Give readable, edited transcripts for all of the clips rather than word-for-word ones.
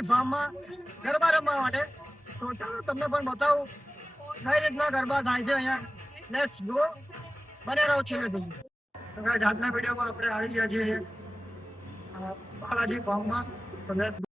બાલાજી ફાર્મમાં ગરબા રમવા માટે. તો ચાલો તમને પણ બતાવું કઈ રીતના ગરબા થાય છે અહીંયા. લેટ્સ ગો, બને રહો છેલ્લે સુધી. આજના વિડીયોમાં આપણે આવી ગયા છીએ બાલાજી ફાર્મમાં. તો લેટ્સ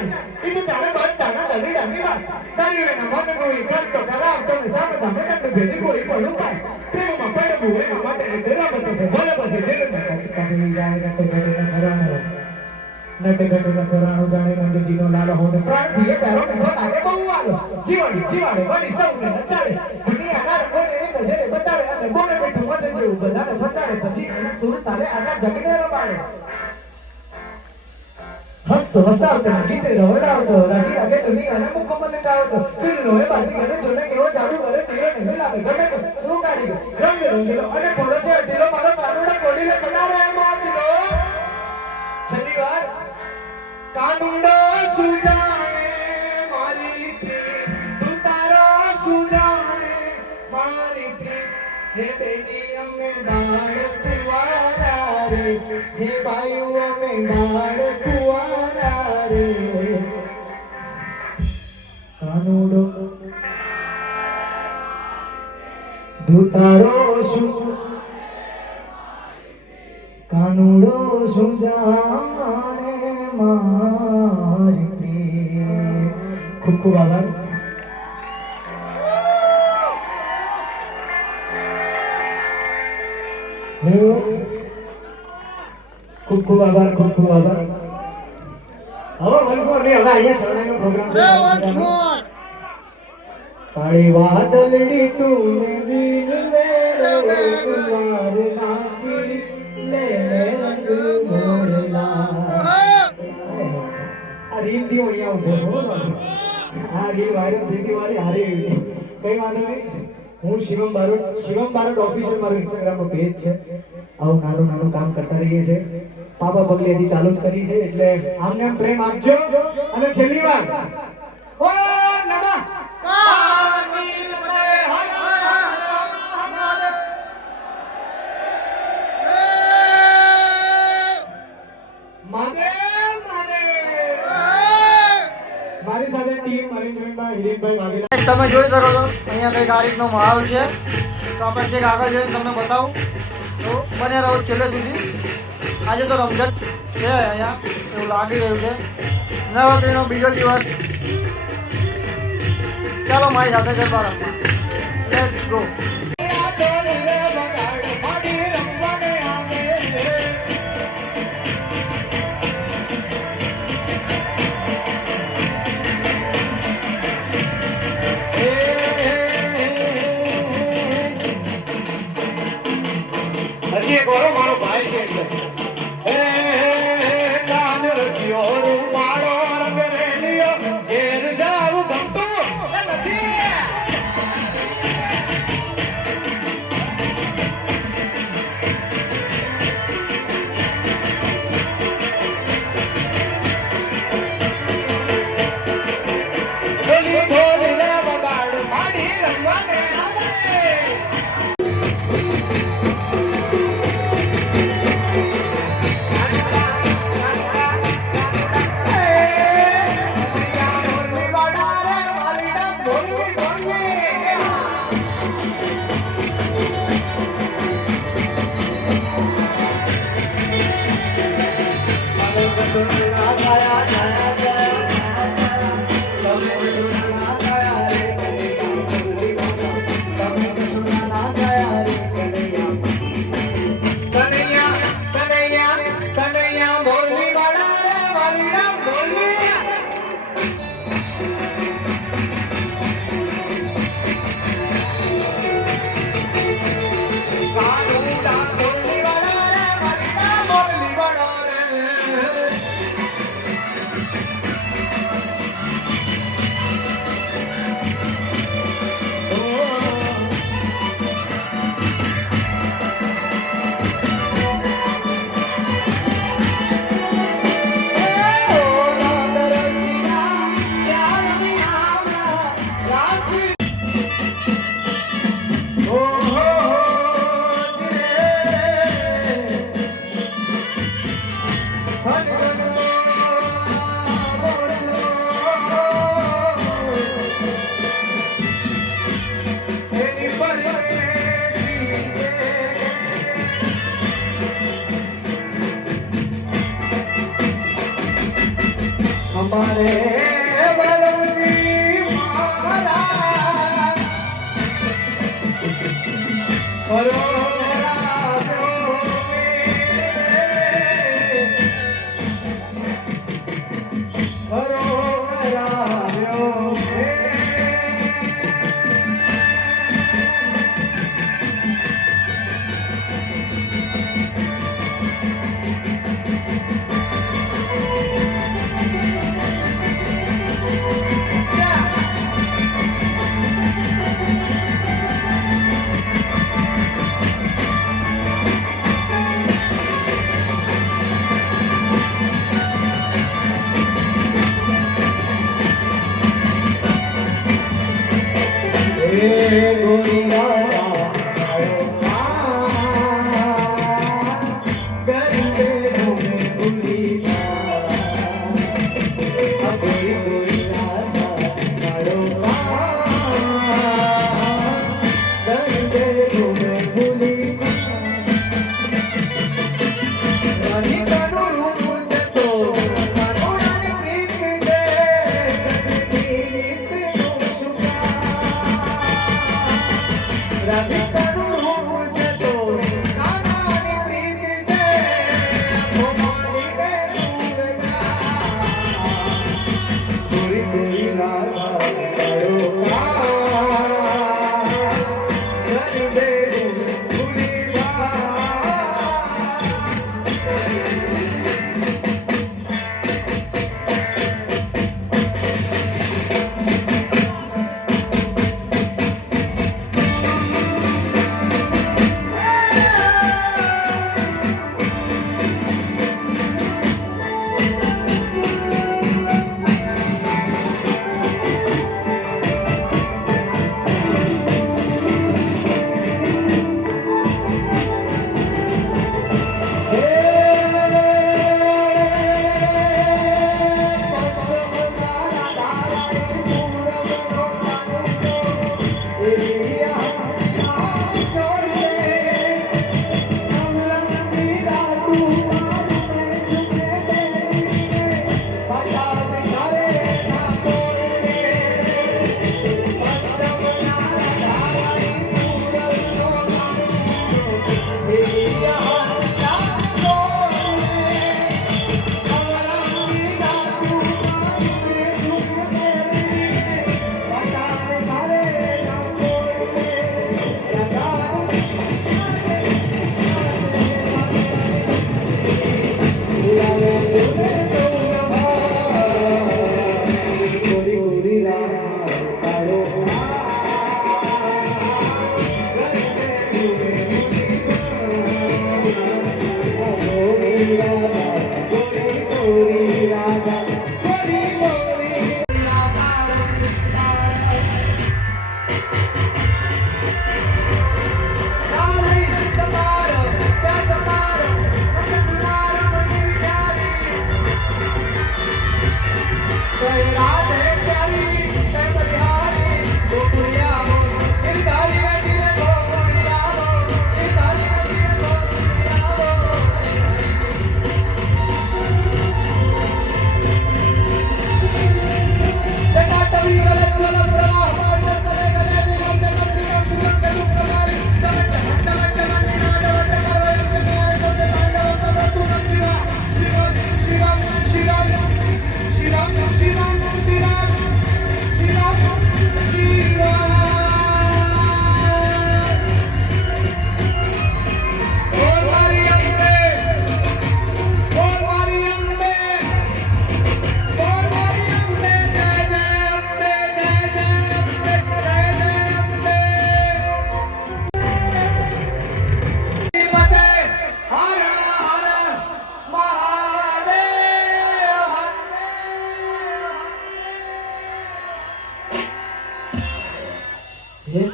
જાણે એ તો જાણે બાદ તાના દલી ડામી વાત તારી રે નમન કોઈ કરતો કરાવ તો ને સામે સામે કંડ ભેદી કોઈ પડું પાય પ્રેમમાં પડવું એના માટે ઘેરા બતે છે ભલે પછી દેર કાઢી જાય તો ઘરાણો નટગટનો ઘરાણો જાણે રંગજીનો લાલો હોને પ્રાણ દીએ તારો ને લાગે બહુ આલો જીવાડી જીવાડે વડી સૌને નચાડે દુનિયાના રંગોને એક નજરે બતાડે અને બોલે બેઠું મત જેવું બધાને ફસાડે પછી સુર તારે આના જગને રમાડે હસતો હસાવતો ગીતે રવડાવતો રાજી લાગે દુનિયાને મુકમ્મલ લટાવતો પીરનો એ બાજી કરે જોને કેવો જાદુ કરે તીરો ને લાગે ગમે તો રૂ કાઢી રંગ રંગીલો અને થોડો છે અઢીલો મારો કાનુડા કોડીને સડાવે એમ આપીલો છેલ્લી વાર કાનુડો સુજાણે મારી પ્રીત તું તારો સુજાણે મારી પ્રીત હે બેની અમે બાળ કુવારા રે હે બાયુ અમે બાળ કુવારા રે કાનુડો તું તારો કાનુડો સુજાણે મારી પ્રીત ખૂબ ખૂબ આભાર ખૂબ ખૂબ આભાર ખૂબ ખૂબ આભાર હવે વંશમાં નહીં હવે અહીંયા શરણાઈનો પ્રોગ્રામ છે કાળી વાદળડી તું બીન રે કુમાર નાચી લે રંગ મોરલા આ રીલ થી અહીંયા ઉભો છો આ રીલ વાયરલ થઈ ગઈ વાળી હારી કઈ વાંધો નહીં હું શિવમ બારોટ ઓફિશિયલ મારું ઇન્સ્ટાગ્રામ નો પેજ છે આવું નાનું કામ કરતા રહીએ છે પાપા પગલે હજી ચાલુ જ કરી છે એટલે આમને પ્રેમ આપજો અને છેલ્લી વાર ઓ નમઃ મારી સાથે ટીમ અરેન્જમેન્ટમાં હિરેનભાઈ વાઘેલા તમે જોઈ શકો છો અહીંયા કંઈક આ રીતનો માહોલ છે તો આપણે છેક આગળ જઈને તમને બતાવું તો બને રહો છેલ્લે સુધી આજે તો રમઝટ છે અહીંયા એવું લાગી રહ્યું છે નવરાત્રિનો બીજો દિવસ ચાલો મારી સાથે ગરબા રમવા લેટ્સ ગો હજી એક વારો મારો ભાઈ છે એટલે કાન રસ્યો રૂપાળો રંગ રેલિયો ઘેર જાવ ગમતો નથી વરજી મારા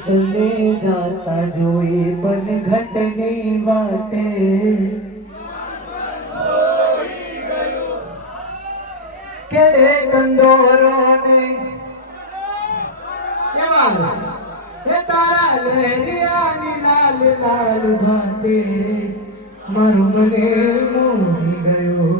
તને જાતા જોઈ પણ ઘટની વાતે કેડે કંદોરો ને કેવાલ હે તારા લહેરિયાની લાલ લાલ ભાતે મારું મને મોહી ગયો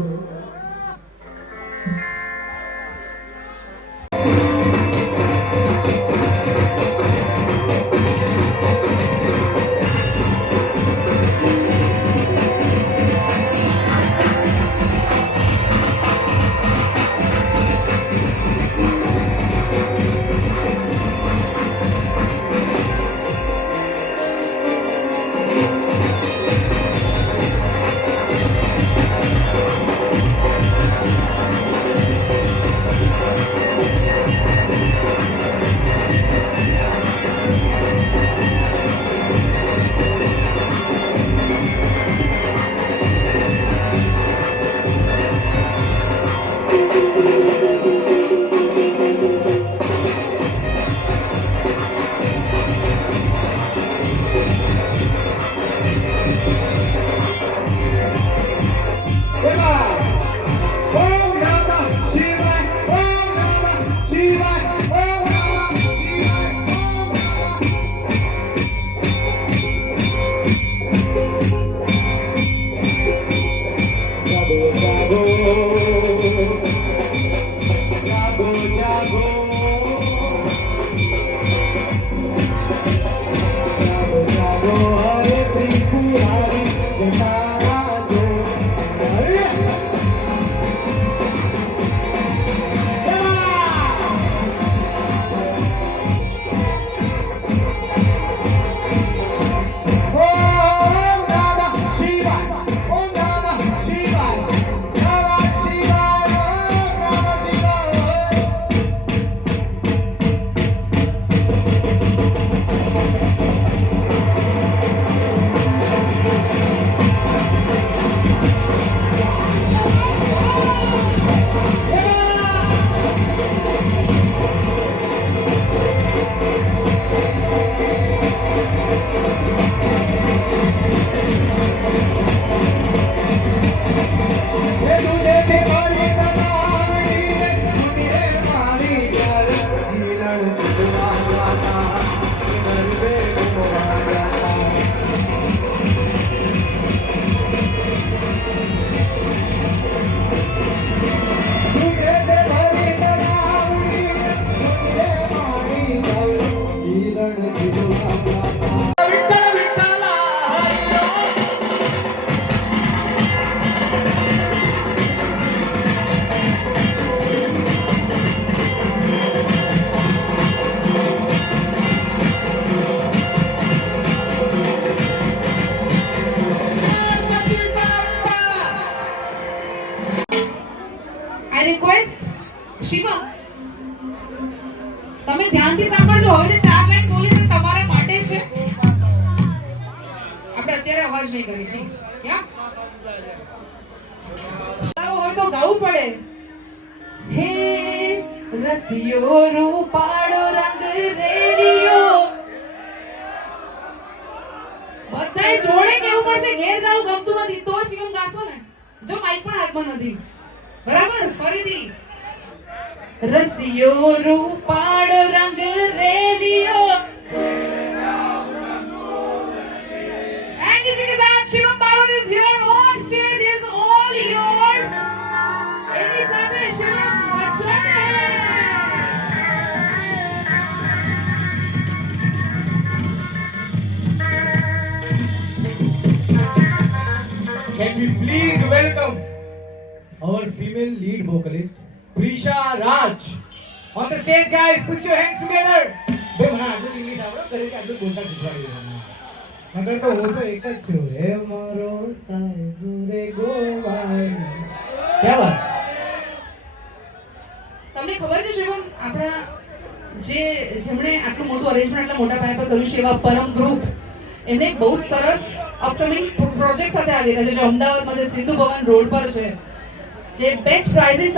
I request શિવમ તમે ધ્યાનથી સાંભળજો. હવે જે 4 લાઈન બોલી છે તમારા માટે છે. આપણે અત્યારે અવાજ નહીં કરી પ્લીઝ. યા હોય તો ગાવું પડે. હે રસિયો રૂપાળો રંગ રેડિયો. બધાય જોડે કેવું પડશે. ઘેર જાવ ગમતું નથી તો શિવમ ગાશો ને. જો માઈક પણ હાથમાં નથી. બરાબર ફરીથી. રસિયો રૂપાળો રંગ રેડિયો. And इसी के साथ शिवम Barot is here on stage is all yours. એની સાથે શિવમ Bachchan. Can we please welcome our female lead vocalist, Prisha Raj. On the stage, guys, put your hands together. બે મને આટલું ઇંગ્લિશ આવડે કરે કે આટલું બોલતા શીખવાડી દેવાના. મગર તો હું તો એક જ છું. હે મારો સાહેબ રે ગોવાઈ. ક્યાં વાત? તમને ખબર છે શિવમ આપણા જેમણે આટલું મોટું અરેન્જમેન્ટ આટલા મોટા પાયા પર કર્યું છે એવા પરમ ગ્રુપ એમને એક બહુ જ સરસ અપકમિંગ પ્રોજેક્ટ સાથે આવી રહ્યા છે જે અમદાવાદમાં જે સિંધુ ભવન રોડ પર છે જે બેસ્ટ પ્રાઇઝિંગ